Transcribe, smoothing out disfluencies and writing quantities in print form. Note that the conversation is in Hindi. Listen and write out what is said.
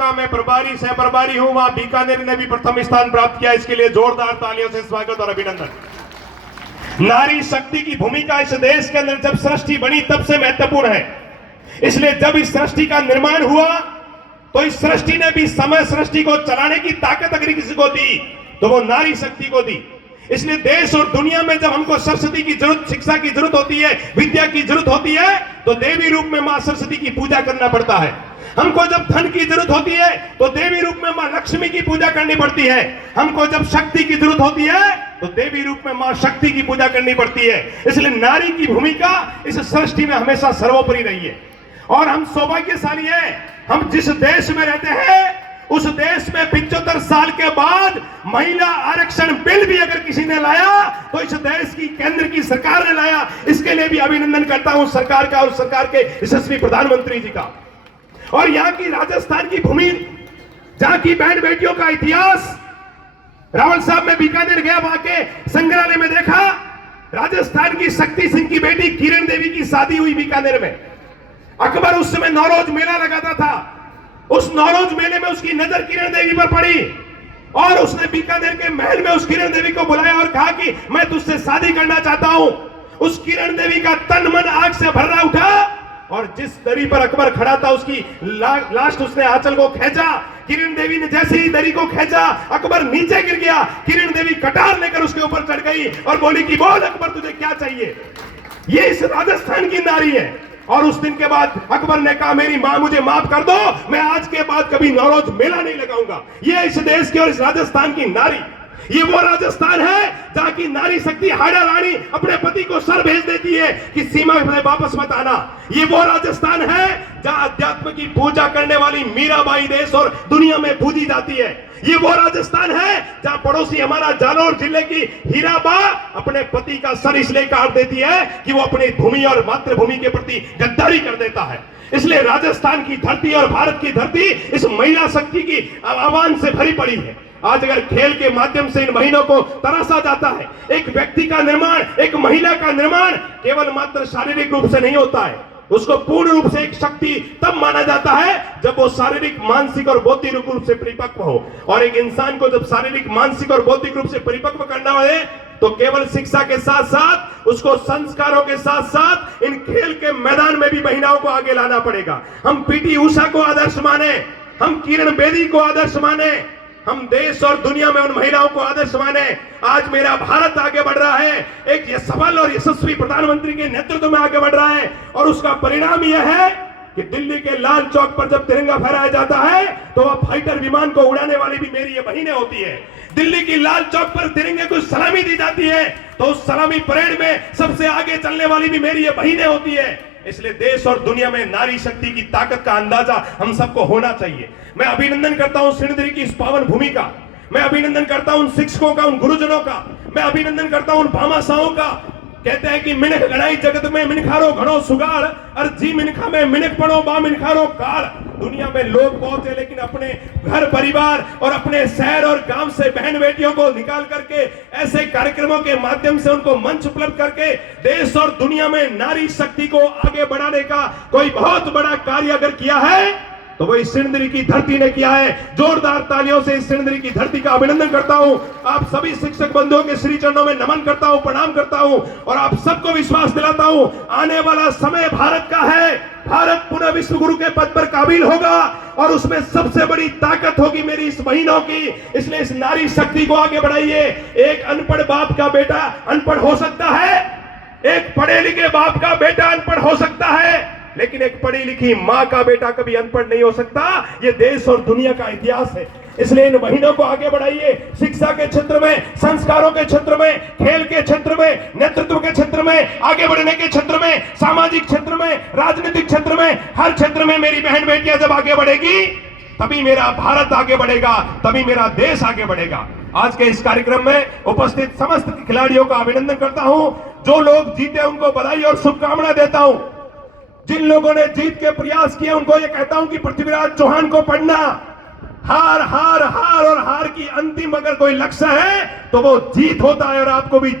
का मैं प्रभारी सह प्रभारी हूं, वहां बीकानेर ने भी प्रथम स्थान प्राप्त किया। इसके लिए जोरदार तालियों से स्वागत और अभिनंदन। नारी शक्ति की भूमिका इस देश के अंदर जब सृष्टि बनी तब से महत्वपूर्ण है। इसलिए जब इस सृष्टि का निर्माण हुआ तो इस सृष्टि ने भी समय सृष्टि को चलाने की ताकत अगर किसी को दी तो वो नारी शक्ति को दी। इसलिए देश और दुनिया में जब हमको सरस्वती की जरूरत, शिक्षा की जरूरत होती है, विद्या की जरूरत होती है, तो देवी रूप में मां सरस्वती की पूजा करना पड़ता है। हमको जब धन की जरूरत होती है तो देवी रूप में मां लक्ष्मी की पूजा करनी पड़ती है। हमको जब शक्ति की जरूरत होती है तो देवी रूप में मां शक्ति की पूजा करनी पड़ती है। इसलिए नारी की भूमिका इस सृष्टि में हमेशा सर्वोपरि रही है। और हम सौभाग्यशाली हैं, हम जिस देश में रहते हैं उस देश में 75 साल के बाद महिला आरक्षण बिल भी अगर किसी ने लाया तो इस देश की केंद्र की सरकार ने लाया। इसके लिए भी अभिनंदन करता हूं सरकार का और सरकार के यशस्वी प्रधानमंत्री जी का। और यहां की राजस्थान की भूमि, जहां की बहन बेटियों का इतिहास, रावल साहब में बीकानेर गया, वहां के संग्रहालय में देखा राजस्थान की शक्ति सिंह की बेटी किरण देवी की शादी हुई बीकानेर में। अकबर उस समय नौरोज मेला लगाता था, उस नौरोज मेले में उसकी नजर किरण देवी पर पड़ी और उसने बीकानेर के महल में उस किरण देवी को बुलाया और कहा कि मैं तुझसे शादी करना चाहता हूं। उस किरण देवी का तन मन आग से भर्रा उठा और जिस दरी पर अकबर खड़ा था उसकी लास्ट उसने आंचल को खींचा। किरण देवी ने जैसे ही दरी को खींचा अकबर नीचे गिर गया। किरण देवी कटार लेकर उसके ऊपर चढ़ गई और बोली कि बोल अकबर तुझे क्या चाहिए। ये इस राजस्थान की नारी है। और उस दिन के बाद अकबर ने कहा मेरी मां मुझे माफ कर दो, मैं आज के बाद कभी नौरोज मेला नहीं लगाऊंगा। ये इस देश की और इस राजस्थान की नारी, ये वो राजस्थान है जहां की नारी शक्ति हाड़ा रानी अपने पति को सर भेज देती है कि सीमा में वापस मत आना। ये वो राजस्थान है जहां अध्यात्म की पूजा करने वाली मीराबाई देश और दुनिया में पूजी जाती है। ये वो राजस्थान है जहां पड़ोसी हमारा जालौर जिले की हीराबा अपने पति का सर इसलिए काट देती है कि वो अपनी भूमि और मातृभूमि के प्रति गद्दारी कर देता है। इसलिए राजस्थान की धरती और भारत की धरती इस महिला शक्ति की आह्वान से भरी पड़ी है। आज अगर खेल के माध्यम से इन महीनों को तराशा जाता है, एक व्यक्ति का निर्माण, एक महिला का निर्माण केवल मात्र शारीरिक रूप से नहीं होता है। उसको पूर्ण रूप से एक शक्ति तब माना जाता है जब वो शारीरिक, मानसिक और बौद्धिक रूप से परिपक्व हो। और एक इंसान को जब शारीरिक, मानसिक और बौद्धिक रूप से परिपक्व करना है तो केवल शिक्षा के साथ साथ उसको संस्कारों के साथ साथ इन खेल के मैदान में भी महिलाओं को आगे लाना पड़ेगा। हम पीटी उषा को आदर्श माने, हम किरण बेदी को आदर्श माने, हम देश और दुनिया में उन महिलाओं को आदर्श माने। आज मेरा भारत आगे बढ़ रहा है, एक सबल और यशस्वी प्रधानमंत्री के नेतृत्व में आगे बढ़ रहा है। और उसका परिणाम यह है कि दिल्ली के लाल चौक पर जब तिरंगा फहराया जाता है तो वह फाइटर विमान को उड़ाने वाली भी मेरी ये बहनें होती है। दिल्ली की लाल चौक पर तिरंगे को सलामी दी जाती है तो उस सलामी परेड में सबसे आगे चलने वाली भी मेरी ये बहनें होती है। इसलिए देश और दुनिया में नारी शक्ति की ताकत का अंदाजा हम सबको होना चाहिए। मैं अभिनंदन करता हूं सिणधरी की इस पावन भूमि का, मैं अभिनंदन करता हूं उन शिक्षकों का, उन गुरुजनों का, मैं अभिनंदन करता हूं उन भामाशाहों का। कहते हैं कि मिनख गणाई जगत में मिनखारो घणो सुगार, और जी मिनखा में मिनख पड़ो बा मिनखारो काल। दुनिया में लोग बहुत है लेकिन अपने घर परिवार और अपने शहर और गांव से बहन बेटियों को निकाल करके ऐसे कार्यक्रमों के माध्यम से उनको मंच उपलब्ध करके देश और दुनिया में नारी शक्ति को आगे बढ़ाने का कोई बहुत बड़ा कार्य अगर किया है तो वो इस सिणधरी की धरती ने किया है। जोरदार तालियों से इस सिणधरी की धरती का अभिनंदन करता हूं। आप सभी शिक्षक बंधुओं के श्री चरणों में नमन करता हूं, प्रणाम करता हूं और आप सबको विश्वास दिलाता हूं आने वाला समय भारत का है। भारत पुनः विश्व गुरु के पद पर काबिल होगा और उसमें सबसे बड़ी ताकत होगी मेरी इस बहनों की। इसलिए इस नारी शक्ति को आगे बढ़ाइए। एक अनपढ़ बाप का बेटा अनपढ़ हो सकता है, एक पढ़े लिखे बाप का बेटा अनपढ़ हो सकता है, लेकिन एक पढ़ी लिखी मां का बेटा कभी अनपढ़ नहीं हो सकता। ये देश और दुनिया का इतिहास है। इसलिए इन महीनों को आगे बढ़ाइए। शिक्षा के क्षेत्र में, संस्कारों के क्षेत्र में, खेल के क्षेत्र में, नेतृत्व के क्षेत्र में, आगे बढ़ने के क्षेत्र में, सामाजिक क्षेत्र में, राजनीतिक क्षेत्र में, हर क्षेत्र में मेरी बहन बेटियां जब आगे बढ़ेगी तभी मेरा भारत आगे बढ़ेगा, तभी मेरा देश आगे बढ़ेगा। आज के इस कार्यक्रम में उपस्थित समस्त खिलाड़ियों का अभिनंदन करता हूं। जो लोग जीते उनको बधाई और शुभकामना देता हूं। जिन लोगों ने जीत के प्रयास किए उनको ये कहता हूं कि पृथ्वीराज चौहान को पढ़ना। हार हार हार और हार की अंतिम अगर कोई लक्ष्य है तो वो जीत होता है और आपको भी जीत